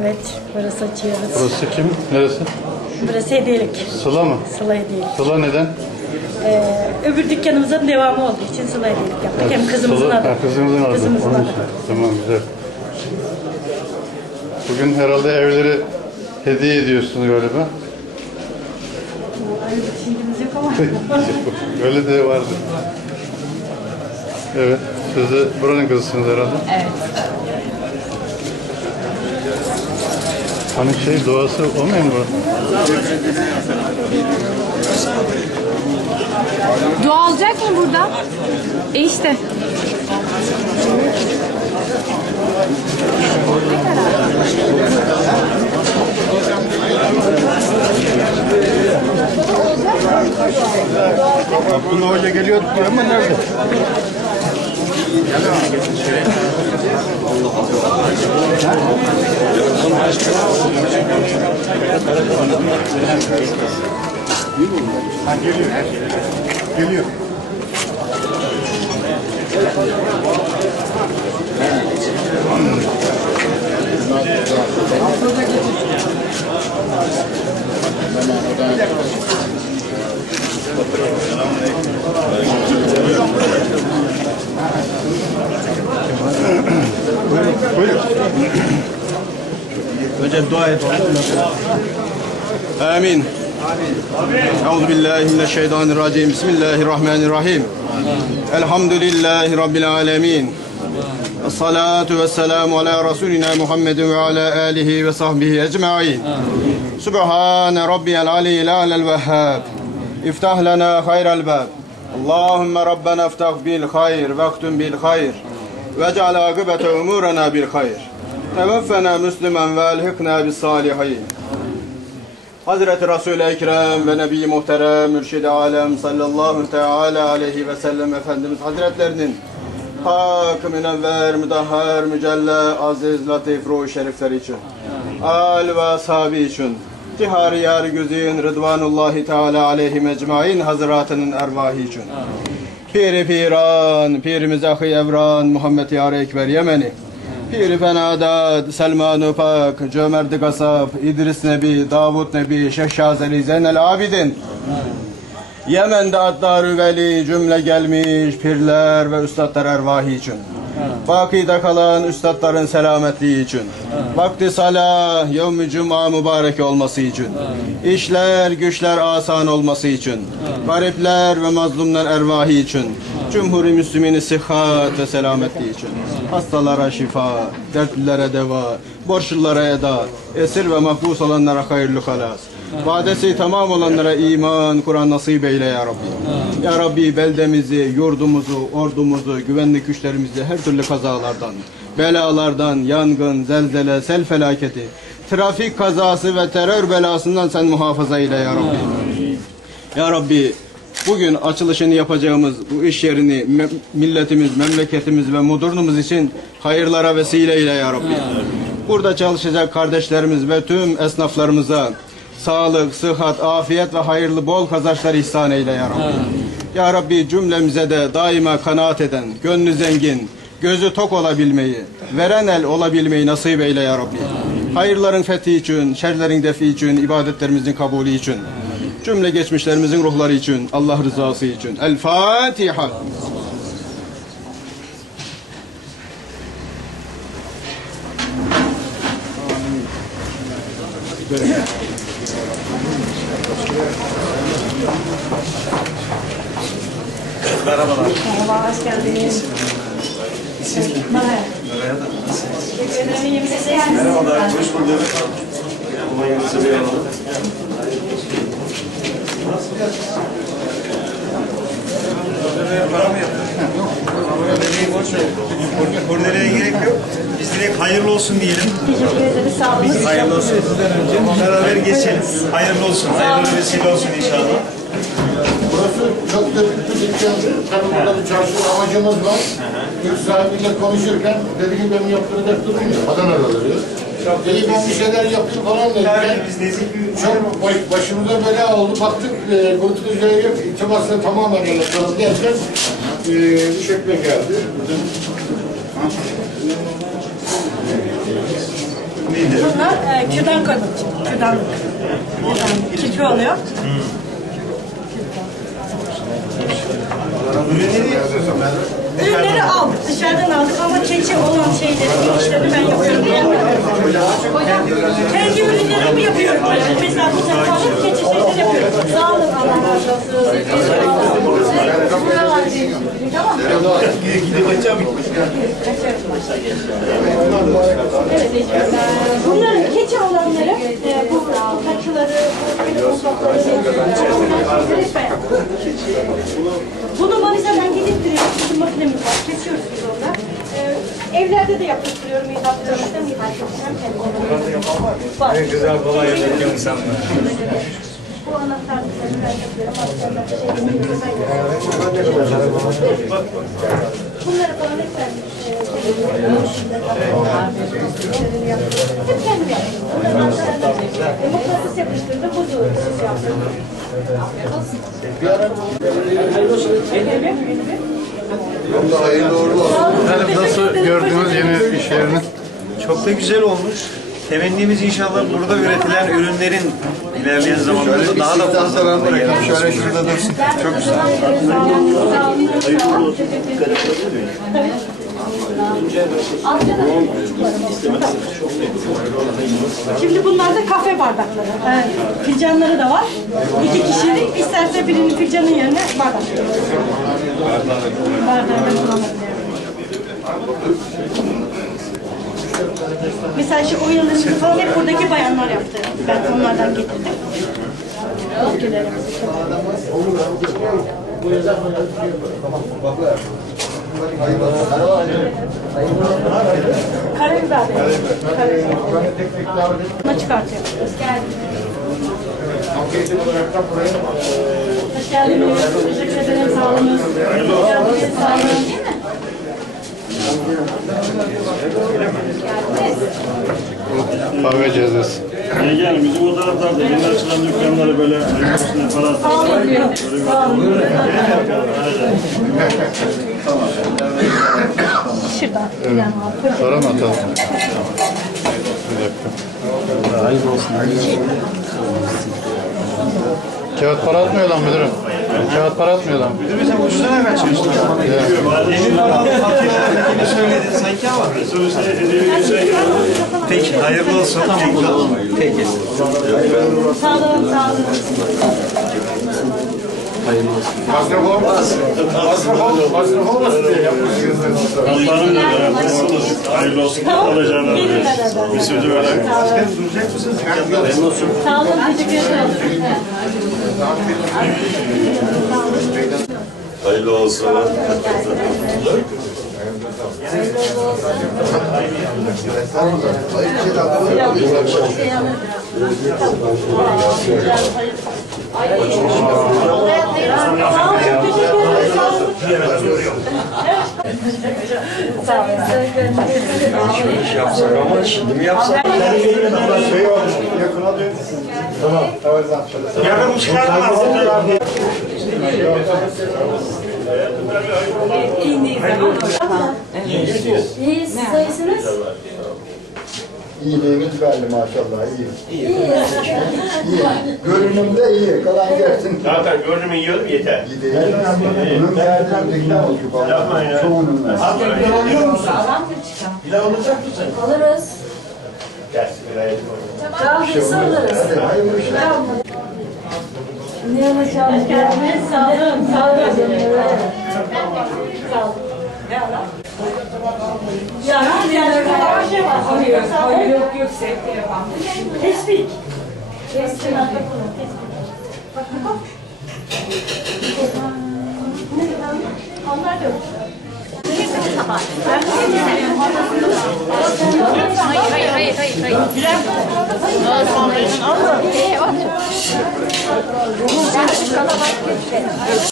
Evet, burası açıyoruz. Burası kim? Neresi? Burası hediyelik. Sıla mı? Sıla hediyelik. Sıla neden? Ee, öbür dükkanımızın devamı olduğu için Sıla hediyelik yaptık. Hem kızımızın Sıla- adı. Ha, kızımızın adı. Kızımızın Onun adı. için. Tamam güzel. Bugün herhalde evleri hediye ediyorsunuz galiba. Öyle bir düşüncemiz yok ama. Öyle de vardı. Evet. Siz de buranın kızısınız herhalde. Evet. Hani şey doğası olmuyor mu? Dua olacak mı burada? E işte. Abdullah Hoca geliyor diyor ama nerede? Geliyor. Geliyor. وجدها يدخلون آمين. أعوذ بالله من الشيطان الرجيم. بسم الله الرحمن الرحيم. الحمد لله رب العالمين. الصلاة والسلام على رسولنا محمد وعلى آله وصحبه أجمعين. سبحان ربي العلي الأعلى الوهاب. افتح لنا خير الباب. اللهم ربنا افتح بالخير واختم بالخير واجعل عاقبة أمورنا بالخير. Tevaffena Müslüman ve elhikna bis salihin. Hazreti Resul-i Ekrem ve Nebi Muhterem Mürşid-i Alem sallallahu teala aleyhi ve sellem Efendimiz Hazretlerinin hak münevver, müdahhar, mücella, aziz, latif, ruh şerifleri için. Al ve ashabi için. Cihari yar güzin, Rıdvanullahi Teala aleyhi mecmain hazretinin ervahı için. Piri piran, ahi evran, Muhammed Yar Ekber Yemeni. Piri Fenadat, Selman-ı Pak, Cömert-i Kasap, İdris Nebi, Davut Nebi, Şeyh Şazeli, Zeynel Abidin. Yemen'de Addar-ı Veli cümle gelmiş pirler ve üstadlar ervahı için. Bakide kalan üstadların selametliği için. Vakti salah, yevm-i cuma mübarek olması için. İşler, güçler asan olması için. Garipler ve mazlumlar ervahı için. Cumhur-i Müslümini sıhhat ve selametliği için. Hastalara şifa, dertlilere deva, borçlulara eda, esir ve mahpus olanlara hayırlı halas. Vadesi tamam olanlara iman, Kur'an nasip eyle ya Rabbi. Ya Rabbi beldemizi, yurdumuzu, ordumuzu, güvenlik güçlerimizi her türlü kazalardan, belalardan, yangın, zelzele, sel felaketi, trafik kazası ve terör belasından sen muhafaza eyle ya Rabbi. Ya Rabbi bugün açılışını yapacağımız bu iş yerini me- milletimiz, memleketimiz ve mudurnumuz için hayırlara vesile eyle ya Rabbi. Burada çalışacak kardeşlerimiz ve tüm esnaflarımıza sağlık, sıhhat, afiyet ve hayırlı bol kazançlar ihsan eyle ya Rabbi. Ya Rabbi cümlemize de daima kanaat eden, gönlü zengin, gözü tok olabilmeyi, veren el olabilmeyi nasip eyle ya Rabbi. Hayırların fethi için, şerlerin defi için, ibadetlerimizin kabulü için, cümle geçmişlerimizin ruhları için, Allah rızası için. El Fatiha. Merhaba, hoş geldiniz. Merhaba. Merhabalar, hoş bulduk. Kolay gelsin. Para mı Kordeleye gerek yok. Biz direkt hayırlı olsun diyelim. Teşekkür ederiz, sağ olun. Hayırlı olsun. Beraber geçelim. Hayırlı olsun. Hayırlı vesile olsun inşallah. Burası çok bir dükkandı. Tabii burada bir çarşı amacımız var. İlk sahibiyle konuşurken dedi ki benim yaptıracak durum yok. Adana'da diyor. Dedi ben bir şeyler yapayım falan dedi. Biz bir Çok baş, başımıza bela oldu. Baktık e, kurtulucuya yok. İtibarsa tamamen yapalım derken e, bu şekle geldi. Bunlar e, kürdan koymak için. Kürdanlık. Kürdanlık. Kirpi oluyor. Ürünleri aldık, dışarıdan aldık ama keçi olan şeyleri, işleri ben yapıyorum diye. Kendi ürünlerimi yapıyorum. Mesela bu alıp keçi şeyleri yapıyorum. Sağ olun. Tamam? Gidip açacağım. Bunların keçi olanları, e, bu takıları, bu bunu Manisa'dan getirtiyoruz. Bizim makinemiz var. Kesiyoruz biz orada. E, evlerde de yaptırıyorum. Yaptırıyorum. Hem hem kendim. Var. En güzel kolay yapacak insanlar. Bu anahtarlıkları ben yapıyorum. Şey, Bunları hep ben e, hep kendim yaptım. Bunları e, mıknatıs yapıştırdım. Buzu siz yaptınız. Hayırlı uğurlu olsun. Efendim nasıl gördünüz yeni iş yerini? Çok da güzel olmuş. Temennimiz inşallah burada üretilen ürünlerin ilerleyen zamanlarda daha da fazla bırakalım. Şöyle şurada dursun. Çok güzel. Şimdi bunlar da kahve bardakları. Evet. Fincanları da var. İki kişilik. İsterse birinin fincanın yerine bardak. Mesela şu oyalarını falan hep buradaki bayanlar yaptı. Ben onlardan getirdim. Karabiber. Karabiber. Bunu çıkartıyor. Hoş geldiniz. Teşekkür ederim. Sağ olun. Sağ olun. Kahve cezası. Yani bizim o taraflarda yeni açılan dükkanları böyle üstüne para. Sağ olun. Şuradan. Yani, Para mı atalım? Bir dakika. Hayırlı olsun. Kağıt para atmıyor lan müdürüm. Kağıt para atmıyor lan. Müdür sen ucuzdan kaçıyorsun. Emin Yine söyledin sanki ama. Peki hayırlı olsun. Peki. Sağ olun. Sağ olun. Masraf olmaz. Masraf olmaz. Masraf olmaz diye yapmışsınız. Allah'ın da hayırlı olsun alacağına bir sözü verelim. Duracak mısınız? Sağ olun. Teşekkür ederim. Hayırlı olsun. Şey olmuş. Yakına dön. Tamam. Evet. Yarın çıkartmaz. İyi. Sayısınız? İyiliğimiz belli maşallah. iyi. İyi. Görünümde iyi. Kalan gelsin. Zaten gördüğümü yiyorum yeter. İyi değil. Bunun derdinden reklam oldu. Yapmayın ya. Çoğunun. Pilav alıyor musun? Pilav alacak mısın? Alırız. Gelsin bir ayet Kahvesi alırız. Hadi hayırlı işler. Ne alacağım? Sağ olun. Sağ olun. Ya yani bir şey var. Hayır, hayır, yok yok sevgi yapalım. Tespih. Tespih. Bak bak. Ne kadar? Onlar da. Hayır, hayır, hayır, hayır. hayır.